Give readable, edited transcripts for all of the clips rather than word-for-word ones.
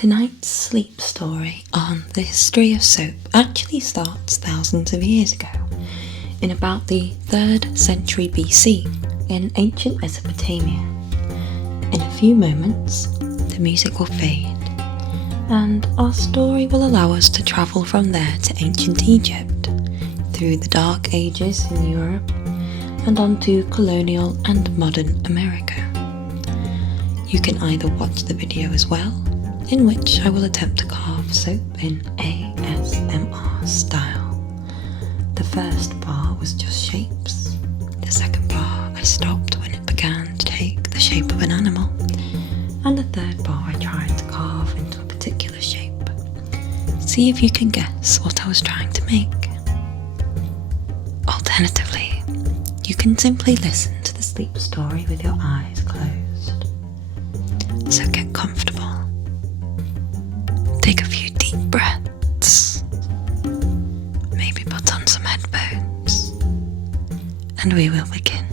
Tonight's sleep story on the history of soap actually starts thousands of years ago, in about the 3rd century BC in ancient Mesopotamia. In a few moments, the music will fade, and our story will allow us to travel from there to ancient Egypt, through the Dark Ages in Europe, and onto colonial and modern America. You can either watch the video as well, in which I will attempt to carve soap in ASMR style. The first bar was just shapes. The second bar I stopped when it began to take the shape of an animal. And the third bar I tried to carve into a particular shape. See if you can guess what I was trying to make. Alternatively, you can simply listen to the sleep story with your eyes closed. So get comfortable. Take a few deep breaths. Maybe put on some headphones. And we will begin.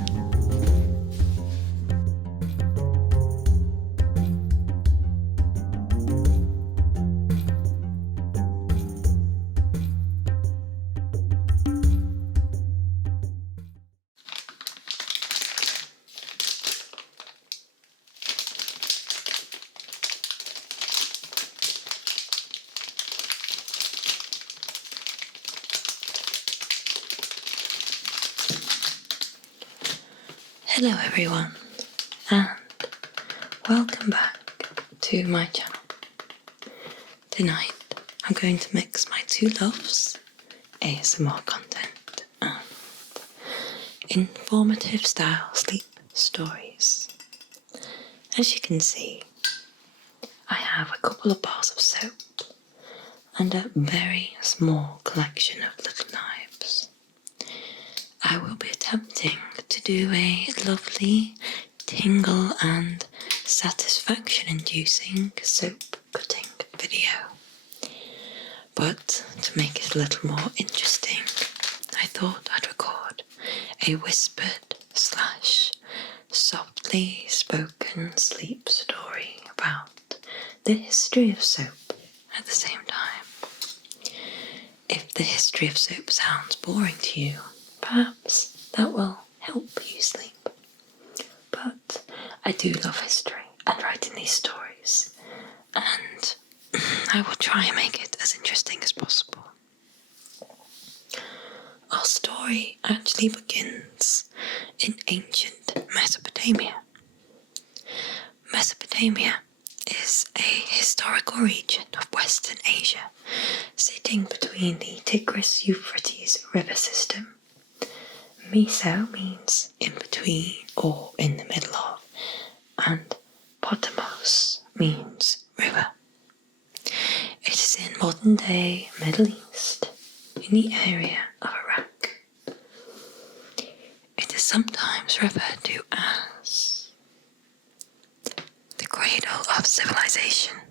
Hello everyone, and welcome back to my channel. Tonight I'm going to mix my two loves, ASMR content and informative style sleep stories. As you can see, I have a couple of bars of soap and a very small collection of little knives. I will be attempting to do a lovely tingle and satisfaction-inducing soap cutting video. But to make it a little more interesting, I thought I'd record a whispered / softly spoken sleep story about the history of soap at the same time. If the history of soap sounds boring to you, perhaps that will help you sleep. But I do love history and writing these stories, and I will try and make it as interesting as possible. Our story actually begins in ancient Mesopotamia. Mesopotamia is a historical region of Western Asia, sitting between the Tigris-Euphrates river system. Meso means in between or in the middle of, and Potamos means river. It is in modern day Middle East, in the area of Iraq. It is sometimes referred to as the cradle of civilization.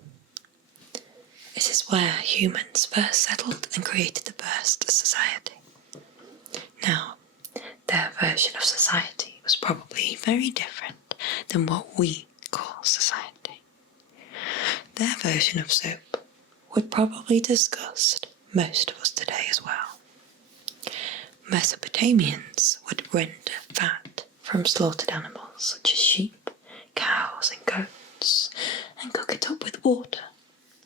It is where humans first settled and created the first society. Now, their version of society was probably very different than what we call society. Their version of soap would probably disgust most of us today as well. Mesopotamians would render fat from slaughtered animals such as sheep, cows and goats and cook it up with water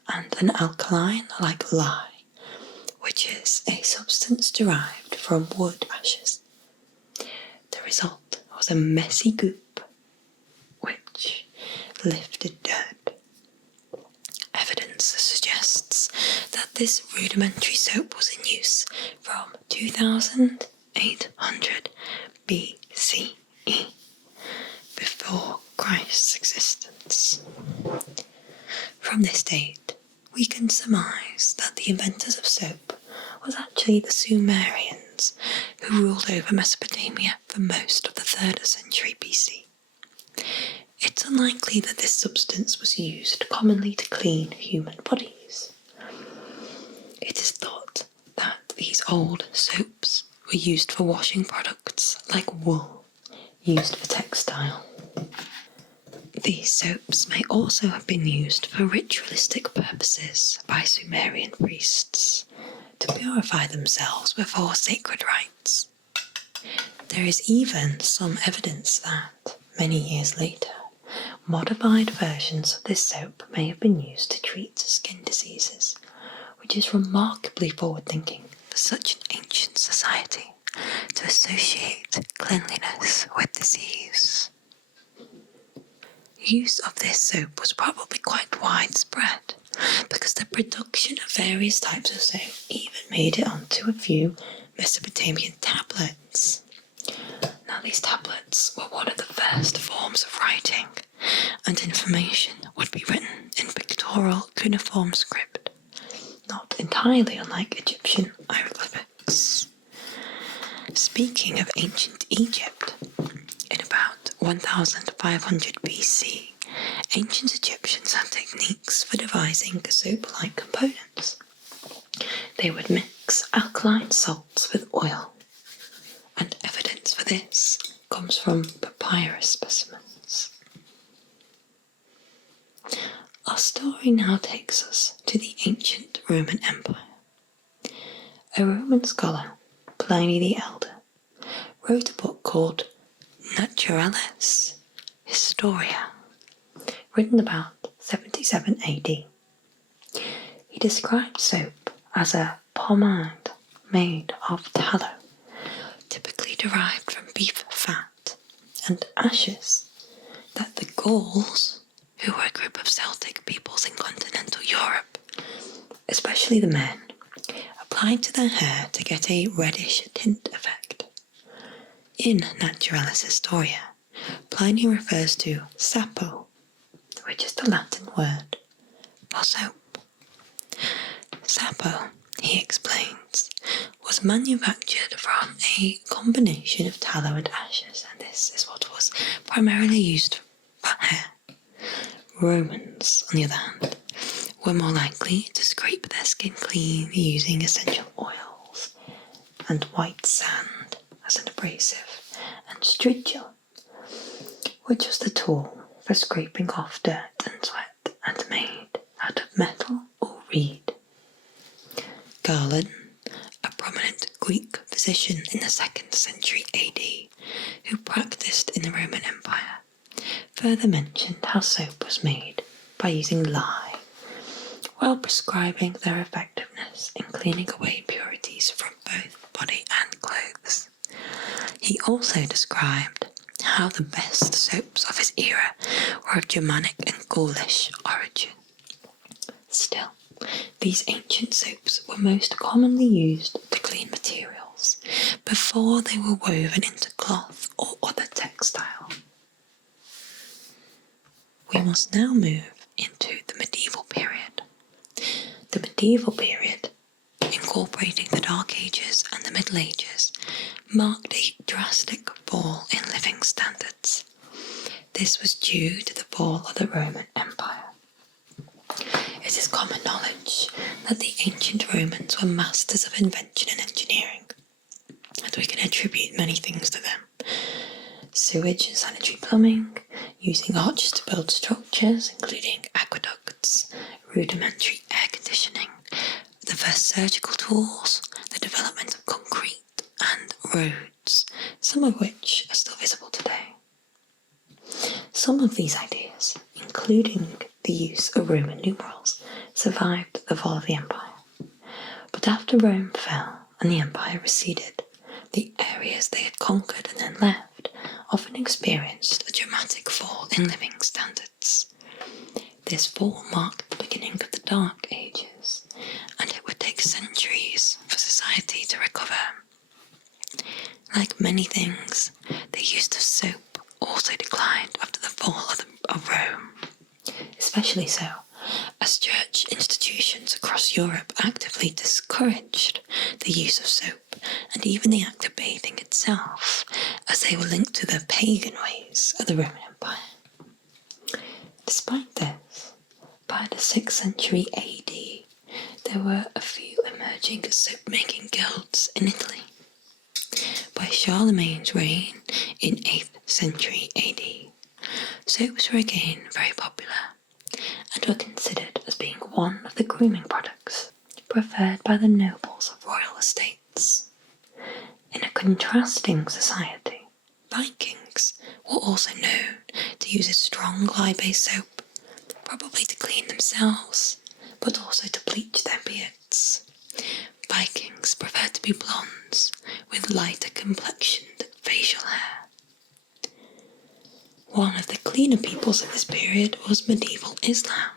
and an alkaline like lye, which is a substance derived from wood ashes. The result was a messy goop, which lifted dirt. Evidence suggests that this rudimentary soap was in use from 2800 BCE, before Christ's existence. From this date, we can surmise that the inventors of soap was actually the Sumerians, who ruled over Mesopotamia for most of the 3rd century BC. It's unlikely that this substance was used commonly to clean human bodies. It is thought that these old soaps were used for washing products like wool, used for textile. These soaps may also have been used for ritualistic purposes by Sumerian priests to purify themselves before sacred rites. There is even some evidence that, many years later, modified versions of this soap may have been used to treat skin diseases, which is remarkably forward-thinking for such an ancient society to associate cleanliness with disease. Use of this soap was probably quite widespread because the production of various types of soap even made it onto a few Mesopotamian tablets. Now these tablets were one of the first forms of writing, and information would be written in pictorial cuneiform script, not entirely unlike Egyptian hieroglyphics. Speaking of ancient Egypt, in about 1500 BC, ancient Egyptians had techniques for devising soap-like components. They would mix alkaline salts with oil, and evidence for this comes from papyrus specimens. Our story now takes us to the ancient Roman Empire. A Roman scholar, Pliny the Elder, wrote a book called Naturalis Historia, written about 77 AD. He described soap as a pomade made of tallow, typically derived from beef fat, and ashes that the Gauls, who were a group of Celtic peoples in continental Europe, especially the men, applied to their hair to get a reddish tint effect. In Naturalis Historia, Pliny refers to sapo, which is the Latin word for soap. Sapo, he explains, was manufactured from a combination of tallow and ashes, and this is what was primarily used for hair. Romans, on the other hand, were more likely to scrape their skin clean using essential oils and white sand as an abrasive, and strigil, which was the tool for scraping off dirt and sweat and made out of metal or reed. Galen, a prominent Greek physician in the 2nd century AD who practiced in the Roman Empire, further mentioned how soap was made by using lye, while prescribing their effectiveness in cleaning away impurities from both body and clothes. He also described how the best soaps of his era were of Germanic and Gaulish origin. Still, these ancient soaps were most commonly used to clean materials before they were woven into cloth or other textile. We must now move into the medieval period. The medieval period, incorporating the Dark Ages and the Middle Ages, marked a drastic fall in living standards. This was due to the fall of the Roman Empire. It is common knowledge that the ancient Romans were masters of invention and engineering, and we can attribute many things to them. Sewage and sanitary plumbing, using arches to build structures, including aqueducts, rudimentary air conditioning, the first surgical tools, the development of concrete and roads, some of which are still visible today. Some of these ideas, including the use of Roman numerals, survived the fall of the empire. But after Rome fell and the empire receded, the areas they had conquered and then left often experienced a dramatic fall in living standards. This fall marked the beginning of the Dark Ages, and it would take centuries for society to recover. Like many things, the use of soap also declined after the fall of Rome, especially so as church institutions across Europe actively discouraged the use of soap and even the act of bathing itself, as they were linked to the pagan ways of the Roman Empire. Despite this, by the 6th century AD, there were a few emerging soap-making guilds in Italy. By Charlemagne's reign in 8th century AD, Soaps were again very popular and were considered as being one of the grooming products preferred by the nobles of royal estates. In a contrasting society, Vikings were also known to use a strong lye-based soap, probably to clean themselves, but also to bleach their beards. Vikings preferred to be blondes with lighter complexioned facial hair. One of the cleaner peoples of this period was medieval Islam,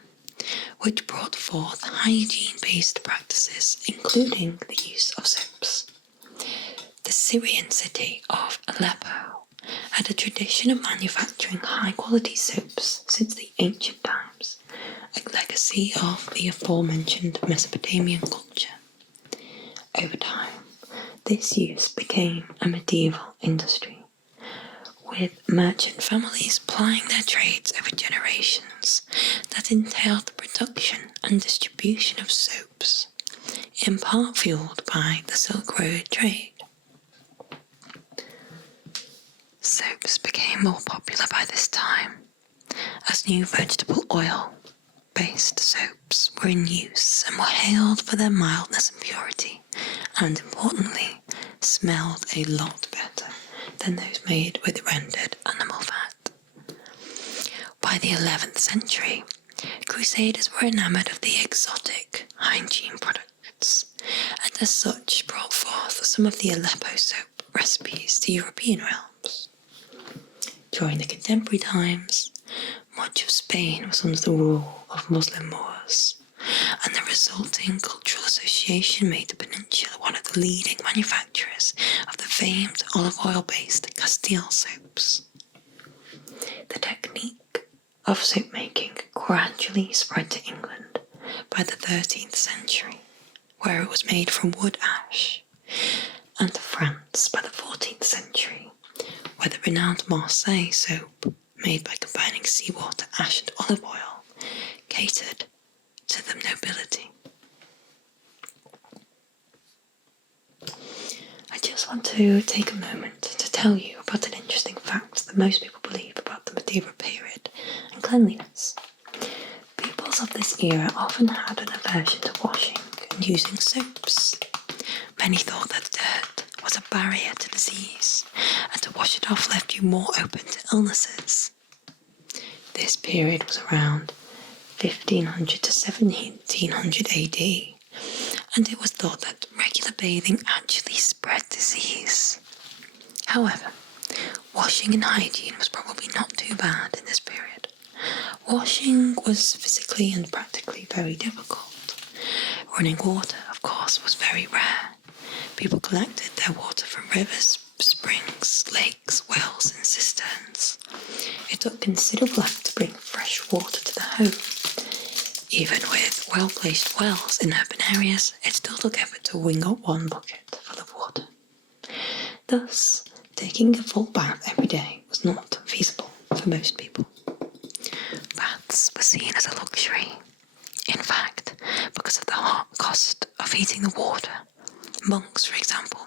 which brought forth hygiene-based practices, including the use of soaps. The Syrian city of Aleppo had a tradition of manufacturing high-quality soaps since the ancient times, a legacy of the aforementioned Mesopotamian culture. Over time, this use became a medieval industry, with merchant families plying their trades over generations that entailed the production and distribution of soaps, in part fueled by the Silk Road trade. Soaps became more popular by this time, as new vegetable oil-based soaps were in use and were hailed for their mildness and purity, and importantly, smelled a lot better than those made with rendered animal fat. By the 11th century, crusaders were enamoured of the exotic hygiene products, and as such brought forth some of the Aleppo soap recipes to European realms. During the contemporary times, much of Spain was under the rule of Muslim Moors, and the resulting cultural association made the peninsula one of the leading manufacturers of the famed olive oil-based Castile soaps. The technique of soap making gradually spread to England by the 13th century, where it was made from wood ash, and to France by the 14th century, where the renowned Marseille soap, made by combining seawater, ash and olive oil, catered to the nobility. I just want to take a moment to tell you about an interesting fact that most people believe about the medieval period and cleanliness. Peoples of this era often had an aversion to washing and using soaps. Many thought that dirt was a barrier to disease, and to wash it off left you more open to illnesses. This period was around 1500 to 1700 AD, and it was thought that regular bathing actually spread disease. However, washing and hygiene was probably not too bad in this period. Washing was physically and practically very difficult. Running water, of course, was very rare. People collected their water from rivers, springs, lakes, wells and cisterns. It took considerable effort to bring fresh water to the home. Even with well-placed wells in urban areas, it still took effort to wing up one bucket full of water. Thus, taking a full bath every day was not feasible for most people. Baths were seen as a luxury. In fact, because of the cost of heating the water, monks, for example,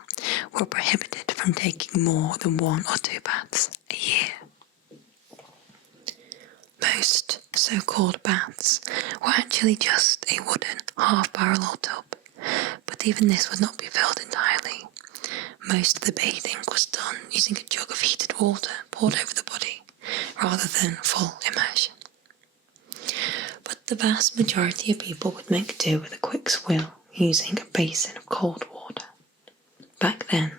were prohibited from taking more than 1 or 2 baths a year. Most so-called baths were actually just a wooden half-parallel tub, but even this would not be filled entirely. Most of the bathing was done using a jug of heated water poured over the body, rather than full immersion. But the vast majority of people would make do with a quick swill using a basin of cold water. Back then,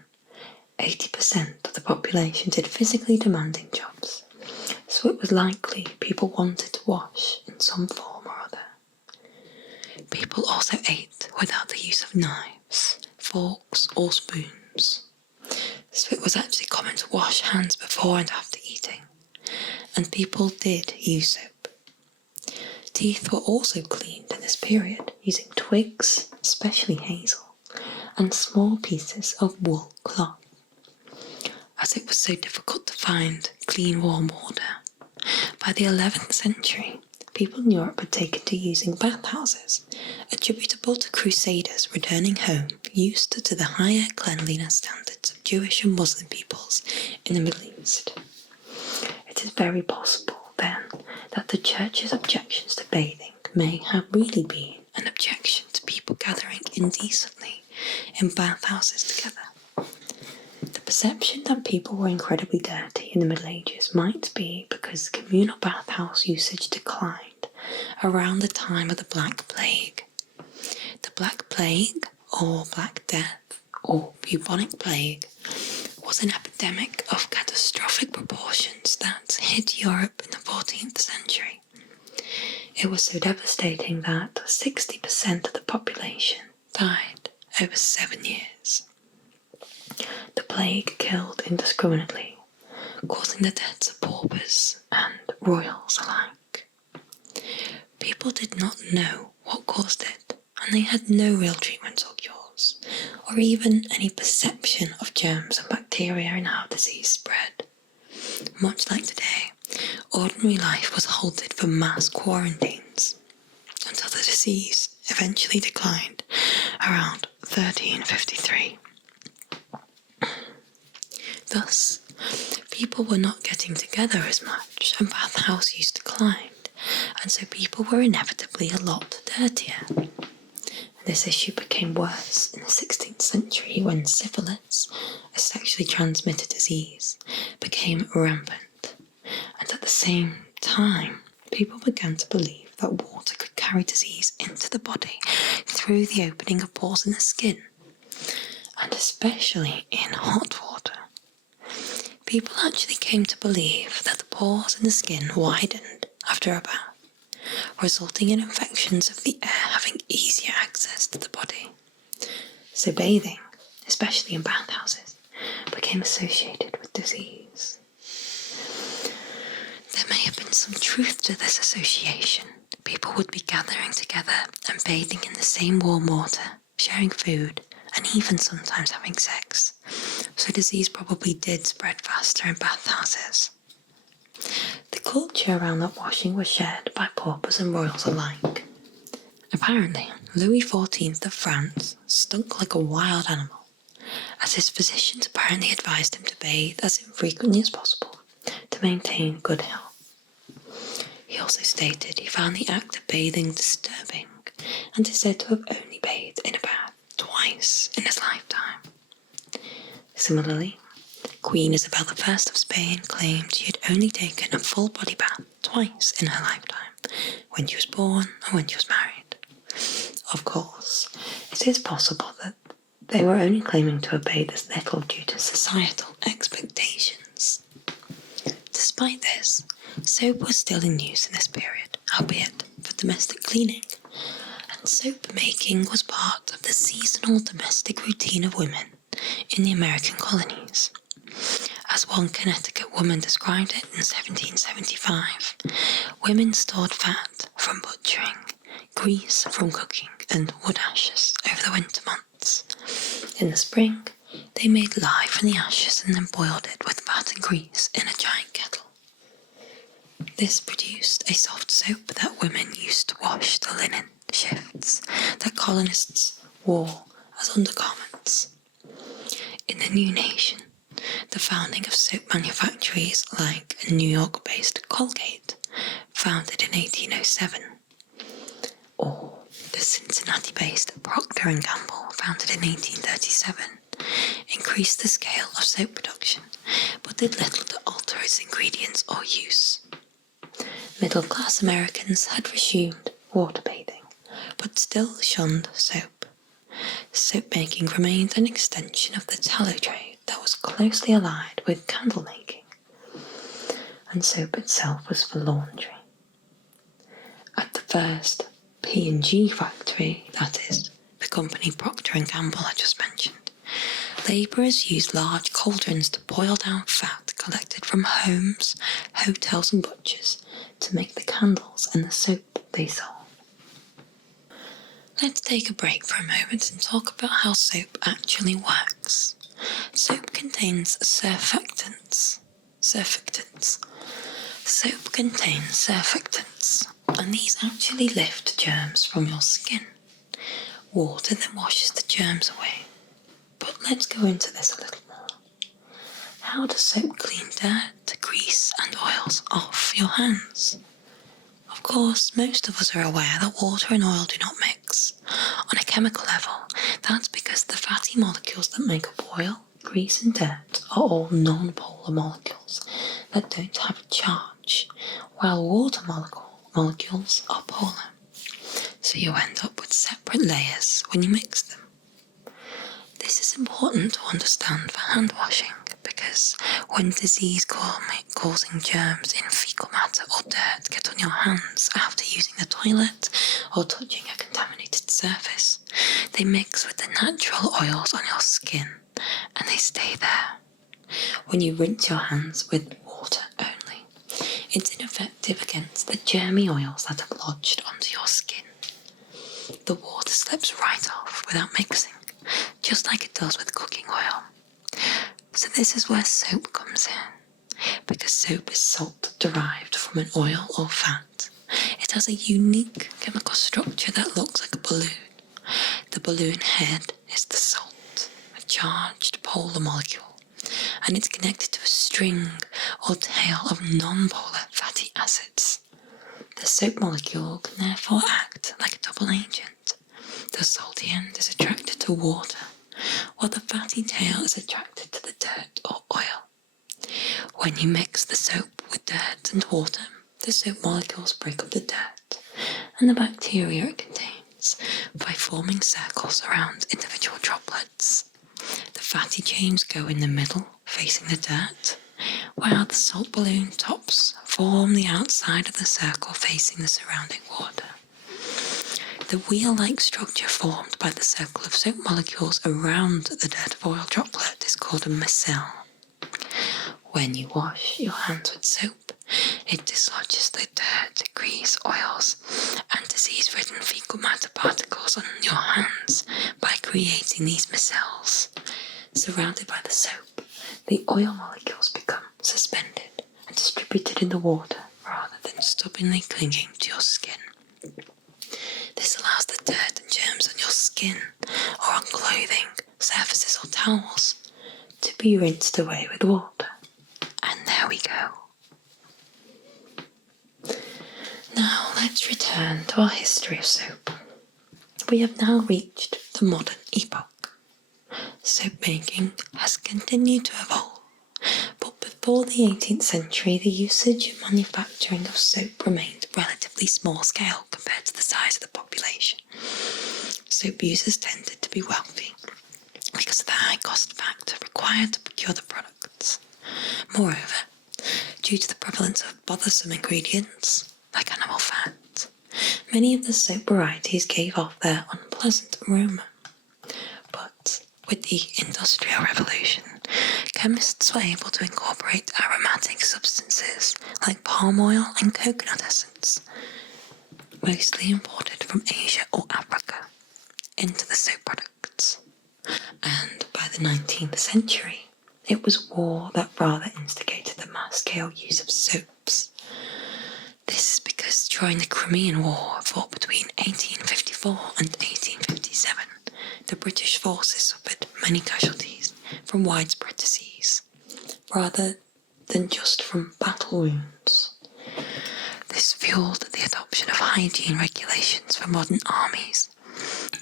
80% of the population did physically demanding jobs, so it was likely people wanted to wash in some form or other. People also ate without the use of knives, forks or spoons, so it was actually common to wash hands before and after eating, and people did use soap. Teeth were also cleaned in this period using twigs, especially hazel, and small pieces of wool cloth. As it was so difficult to find clean warm water, by the 11th century, people in Europe had taken to using bathhouses, attributable to crusaders returning home used to the higher cleanliness standards of Jewish and Muslim peoples in the Middle East. It is very possible then that the church's objections to bathing may have really been an objection to people gathering indecently in bathhouses together. The perception that people were incredibly dirty in the Middle Ages might be because communal bathhouse usage declined around the time of the Black Plague. The Black Plague, or Black Death, or bubonic plague, was an epidemic of catastrophic proportions that hit Europe in the 14th century. It was so devastating that 60% of the population died over 7 years. The plague killed indiscriminately, causing the deaths of paupers and royals alike. People did not know what caused it, and they had no real treatments or cures, or even any perception of germs and bacteria and how disease spread. Much like today, ordinary life was halted for mass quarantines until the disease eventually declined around 1353. Thus, people were not getting together as much and bathhouse use declined, and so people were inevitably a lot dirtier. This issue became worse in the 16th century when syphilis, a sexually transmitted disease, became rampant. And at the same time, people began to believe that water could carry disease into the body through the opening of pores in the skin, and especially in hot water. People actually came to believe that the pores in the skin widened after a bath, resulting in infections of the air having easier access to the body. So bathing, especially in bathhouses, became associated with disease. There may have been some truth to this association. People would be gathering together and bathing in the same warm water, sharing food, and even sometimes having sex. So disease probably did spread faster in bathhouses. The culture around that washing was shared by paupers and royals alike. Apparently, Louis XIV of France stunk like a wild animal, as his physicians apparently advised him to bathe as infrequently as possible to maintain good health. He also stated he found the act of bathing disturbing and is said to have only bathed in a bath twice in his lifetime. Similarly, Queen Isabel I of Spain claimed she had only taken a full body bath twice in her lifetime, when she was born and when she was married. Of course, it is possible that they were only claiming to have bathed as little due to societal expectations. Despite this, soap was still in use in this period, albeit for domestic cleaning, and soap making was part of the seasonal domestic routine of women in the American colonies. As one Connecticut woman described it in 1775, women stored fat from butchering, grease from cooking, and wood ashes over the winter months. In the spring, they made lye from the ashes and then boiled it with fat and grease in a giant kettle. This produced a soft soap that women used to wash the linen shifts that colonists wore as undergarments. In the new nation, the founding of soap manufactories like New York-based Colgate, founded in 1807, or the Cincinnati-based Procter & Gamble, founded in 1837, increased the scale of soap production, but did little to alter its ingredients or use. Middle-class Americans had resumed water bathing, but still shunned soap. Soap making remained an extension of the tallow trade that was closely allied with candle making, and soap itself was for laundry. At the first P&G factory, that is, the company Procter & Gamble I just mentioned, labourers used large cauldrons to boil down fat collected from homes, hotels and butchers to make the candles and the soap they sold. Let's take a break for a moment and talk about how soap actually works. Soap contains surfactants. Soap contains surfactants, and these actually lift germs from your skin. Water then washes the germs away. But let's go into this a little more. How does soap clean dirt, grease and oils off your hands? Of course, most of us are aware that water and oil do not mix. On a chemical level, that's because the fatty molecules that make up oil, grease and dirt are all non-polar molecules that don't have a charge, while water molecules are polar. So you end up with separate layers when you mix them. This is important to understand for hand washing because when disease-causing germs in fecal matter or dirt get on your hands after using the toilet or touching a contaminated surface, they mix with the natural oils on your skin and they stay there. When you rinse your hands with water only, it's ineffective against the germy oils that have lodged onto your skin. The water slips right off without mixing, just like it does with cooking oil. So this is where soap comes in. Because soap is salt derived from an oil or fat, it has a unique chemical structure that looks like a balloon. The balloon head is the salt, a charged polar molecule, and it's connected to a string or tail of non-polar fatty acids. The soap molecule can therefore act like a double agent. The salty end is attracted to water, while the fatty tail is attracted to the dirt or oil. When you mix the soap with dirt and water, the soap molecules break up the dirt and the bacteria it contains by forming circles around individual droplets. The fatty chains go in the middle, facing the dirt, while the salt balloon tops form the outside of the circle facing the surrounding water. The wheel-like structure formed by the circle of soap molecules around the dirt of oil droplet is called a micelle. When you wash your hands with soap, it dislodges the dirt, grease, oils, and disease-ridden fecal matter particles on your hands by creating these micelles. Surrounded by the soap, the oil molecules become suspended and distributed in the water rather than stubbornly clinging to your skin. This allows the dirt and germs on your skin or on clothing, surfaces or towels to be rinsed away with water. And there we go. Now let's return to our history of soap. We have now reached the modern epoch. Soap making has continued to evolve, but before the 18th century the usage and manufacturing of soap remained relatively small scale compared to the size of the population. Soap users tended to be wealthy because of the high cost factor required to procure the products. Moreover, due to the prevalence of bothersome ingredients like animal fat, many of the soap varieties gave off their unpleasant aroma. But with the Industrial Revolution, chemists were able to incorporate aromatic substances like palm oil and coconut essence, mostly imported from Asia or Africa, into the soap products. And by the 19th century, it was war that rather instigated the mass-scale use of soaps. This is because during the Crimean War fought between 1854 and 1857, the British forces suffered many casualties from widespread disease, rather than just from battle wounds. This fueled the adoption of hygiene regulations for modern armies,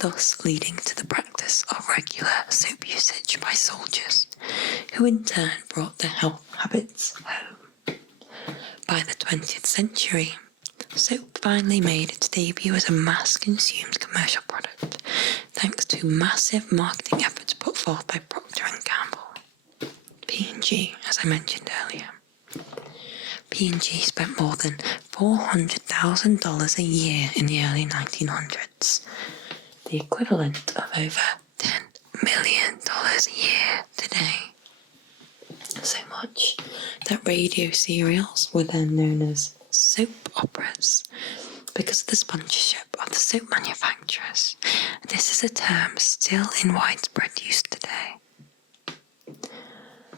thus leading to the practice of regular soap usage by soldiers, who in turn brought their health habits home. By the 20th century, soap finally made its debut as a mass-consumed commercial product, thanks to massive marketing efforts put forth by Procter & Gamble. P&G, as I mentioned earlier. P&G spent more than $400,000 a year in the early 1900s, the equivalent of over $10 million a year today. So much that radio serials were then known as soap operas because of the sponsorship of the soap manufacturers. This is a term still in widespread use today.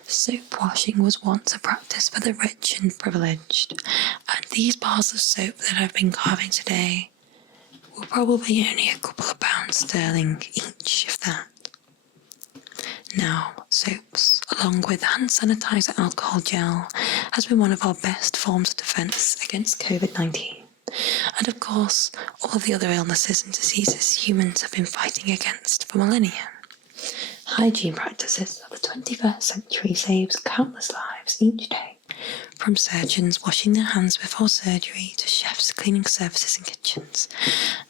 Soap washing was once a practice for the rich and privileged, and these bars of soap that I've been carving today were probably only a couple of pounds sterling each, if that. Now, soaps are along with hand sanitizer alcohol gel, has been one of our best forms of defence against COVID-19. And of course, all of the other illnesses and diseases humans have been fighting against for millennia. Hygiene practices of the 21st century saves countless lives each day, from surgeons washing their hands before surgery to chefs cleaning surfaces in kitchens,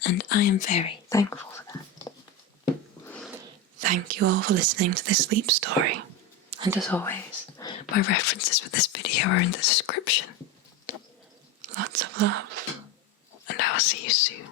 and I am very thankful for that. Thank you all for listening to this sleep story, and as always, my references for this video are in the description. Lots of love, and I will see you soon.